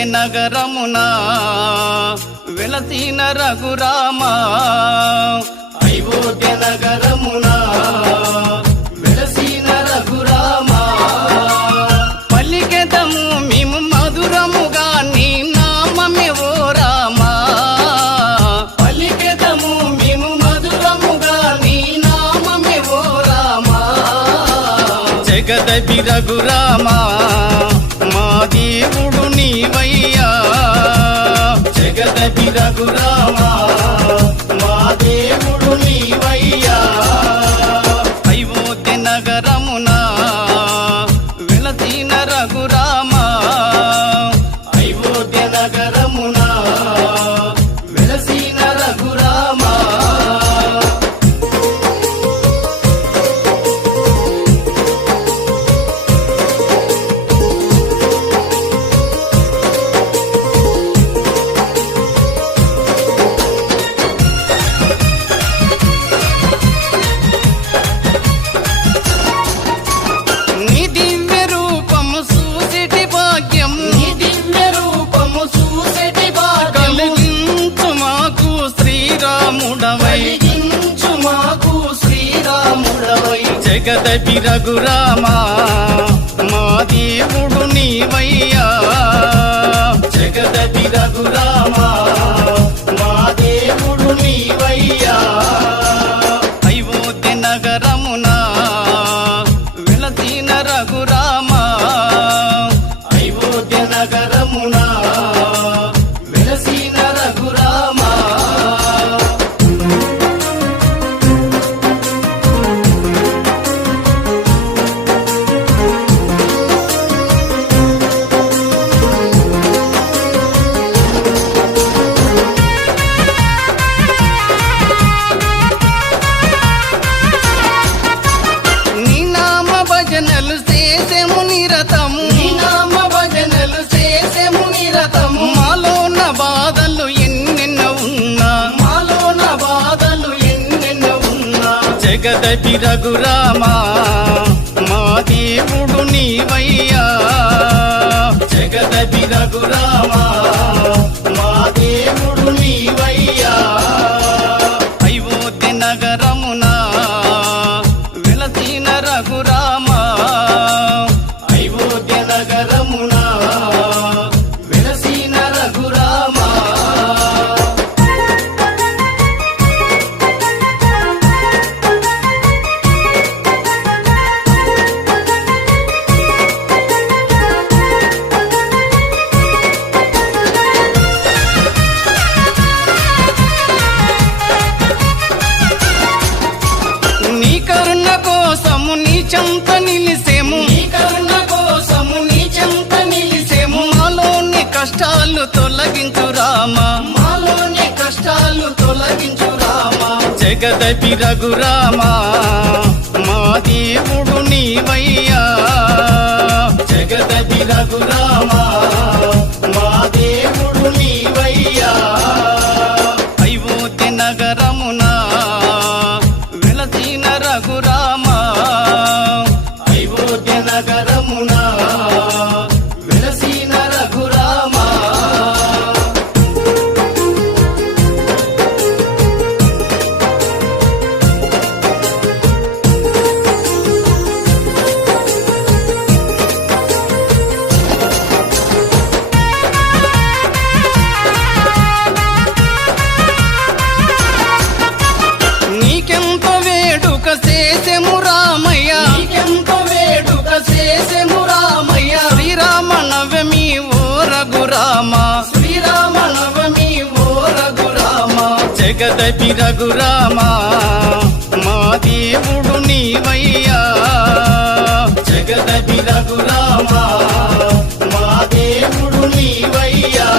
అయోధ్య నగరమున వెలసిన రఘురామ అయోధ్య నగరమున వెలసిన రఘురామ పలికెదము మేము మధురముగా నీ నామమే ఓ రామ పలికెదము మేము మధురముగా నీ నామమే ఓ రామ జగదపి రఘురామ మా దేవుడు నీవయ్యా జగదపి రఘురామ మా దేవుడు నీవయ్యా అయోధ్య నగరమున వెలసిన రఘురామ అయోధ్య నగరమున వెలసిన రఘురామ జగదపి రఘురామ మా దేవుడు నీవయ్యా జగదపి రఘురామ మా దేవుడు నీవయ్యా అయోధ్య నగరమున వెలసిన రఘురామ అయోధ్య నగరమున వెలసిన రఘురామ భజనలు చేసేము నిరతము నీ నామ భజనలు చేసేము నిరతము మాలోన బాధలు ఎన్నెన్న ఉన్నా మాలోన బాధలు ఎన్నెన్న ఉన్నా జగదపి రఘురామ మా దేవుడు నీవయ్యా జగదపి రఘురామ మా దేవుడు నీవయ్యా అయోధ్య నగరమున వెలసిన రఘురామ అయోధ్య నగరమున వెలసిన రఘురామ నీ కరుణ కోసము నీ చెంత నిలిసేము నీ కరుణ కోసము నీ చెంత నిలిసేము మాలోని కష్టాలు తొలగించు రామ మాలోని కష్టాలు తొలగించు రామ జగదపి రఘురామ మా దేవుడు నీవయ్యా జగదపి రఘురామ మా దేవుడు నీవయ్యా అయోధ్య నగరమున వెలసిన రఘురామ అయోధ్య నగరమున వెలసిన రఘురామ నీకెంతో వేడుక చేసెము రామయ్య నీకెంతో వేడుక చేసెము రామయ్య శ్రీరామ నవమి ఓ రఘురామ శ్రీరామ నవమి ఓ రఘురామ జగదపి రఘురామ మా దేవుడు నీవయ్యా జగదపి రఘురామ మా దేవుడు నీవయ్యా